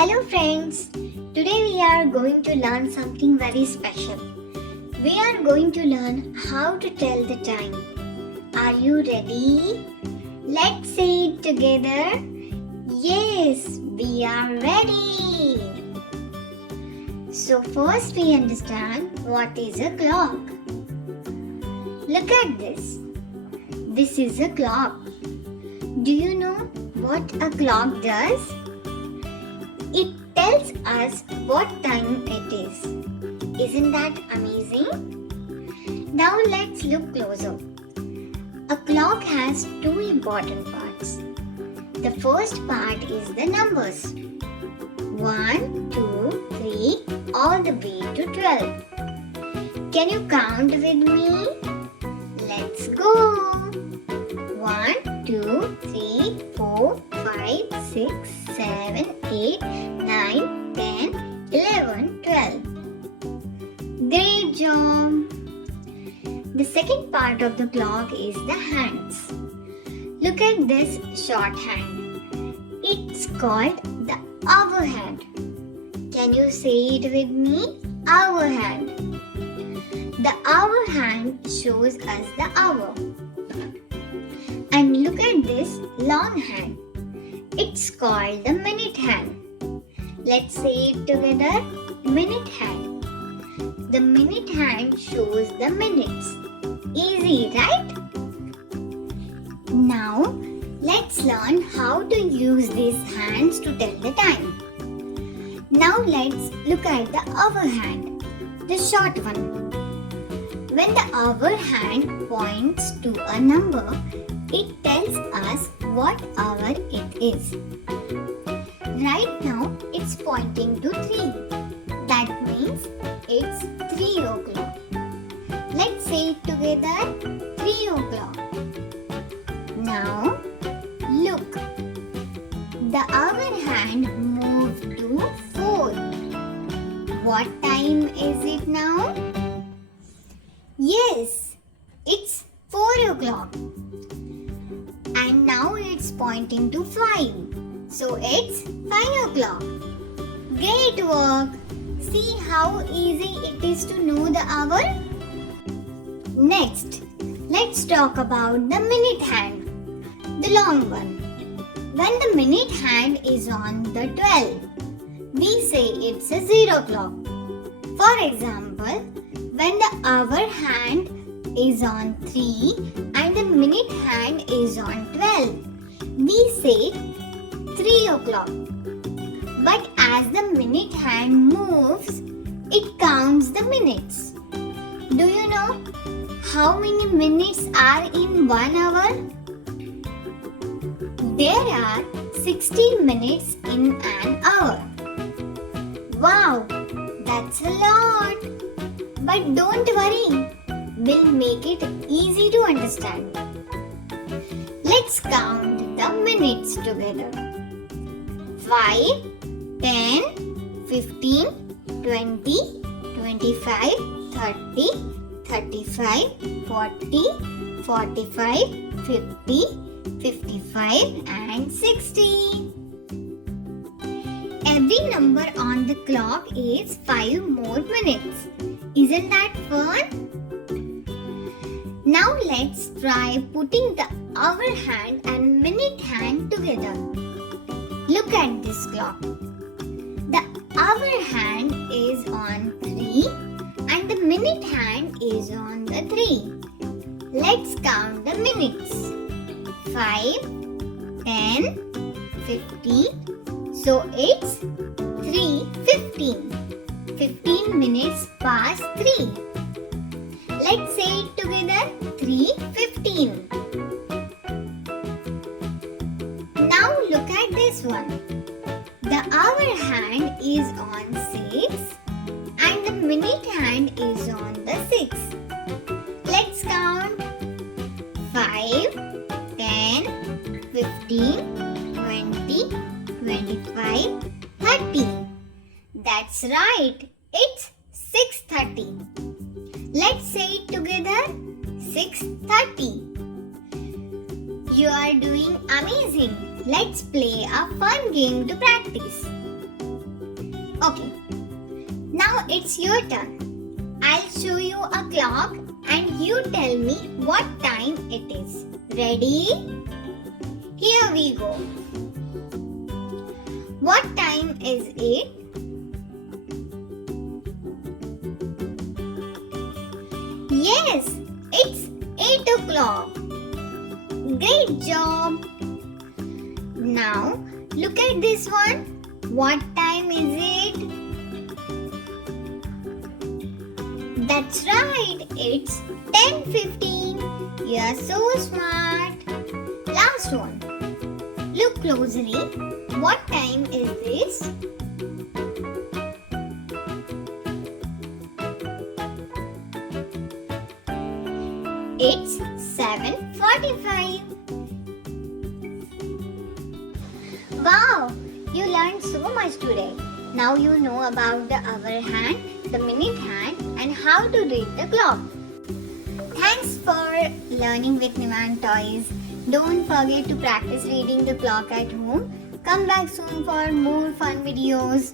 Hello friends, today we are going to learn something very special. We are going to learn how to tell the time. Are you ready? Let's say it together. Yes, we are ready. So first we understand what is a clock. Look at this. This is a clock. Do you know what a clock does? It tells us what time it is. Isn't that amazing? Now let's look closer. A clock has two important parts. The first part is the numbers. 1, 2, 3, all the way to 12. Can you count with me? Let's go! 1, 2, 3, 4, 5, 6, 7, 8, 9, 10, 11, 12. Great job! The second part of the clock is the hands. Look at this short hand. It's called the hour hand. Can you say it with me? Hour hand. The hour hand shows us the hour. And look at this long hand. It's called the minute hand. Let's say it together. Minute hand. The minute hand shows the minutes. Easy, right? Now, let's learn how to use these hands to tell the time. Now let's look at the hour hand, the short one. When the hour hand points to a number, it tells us what hour it is. Right now, it's pointing to 3. That means it's 3 o'clock. Let's say it together, 3 o'clock. Now, look. The hour hand moved to 4. What time is it now? Yes, it's 4 o'clock. And now it's pointing to 5. So it's 5 o'clock. Great work! See how easy it is to know the hour? Next, let's talk about the minute hand, the long one. When the minute hand is on the 12, we say it's a 0 clock. For example, when the hour hand is on 3 and the minute hand is on 12, we say 3 o'clock. But as the minute hand moves, it counts the minutes. Do you know how many minutes are in 1 hour? There are 60 minutes in an hour. Wow, that's a lot. But don't worry, we'll make it easy to understand. Let's count the minutes together. 5, 10, 15, 20, 25, 30, 35, 40, 45, 50, 55 and 60. Every number on the clock is 5 more minutes. Isn't that fun? Now let's try putting the hour hand and minute hand together. Look at this clock. The hour hand is on 3 and the minute hand is on the 3. Let's count the minutes. 5, 10, 50. So it's 3:15. 15 minutes past 3. Let's say it together. 3:15. Now look at this one. The hour hand is on 6 and the minute hand is on the 6. Let's count. 5, 10, 15, 20, 25, 30. That's right. It's 6:30. Let's say it together. 6:30. You are doing amazing. Let's play a fun game to practice. Okay, now it's your turn. I'll show you a clock and you tell me what time it is. Ready? Here we go. What time is it? Yes, it's 8 o'clock. Great job. Now, look at this one. What time is it? That's right, it's 10:15. You're so smart. Last one. Look closely. What time is this? It's 7:45. Wow, you learned so much today. Now you know about the hour hand, the minute hand, and how to read the clock. Thanks for learning with Nivant Toys. Don't forget to practice reading the clock at home. Come back soon for more fun videos.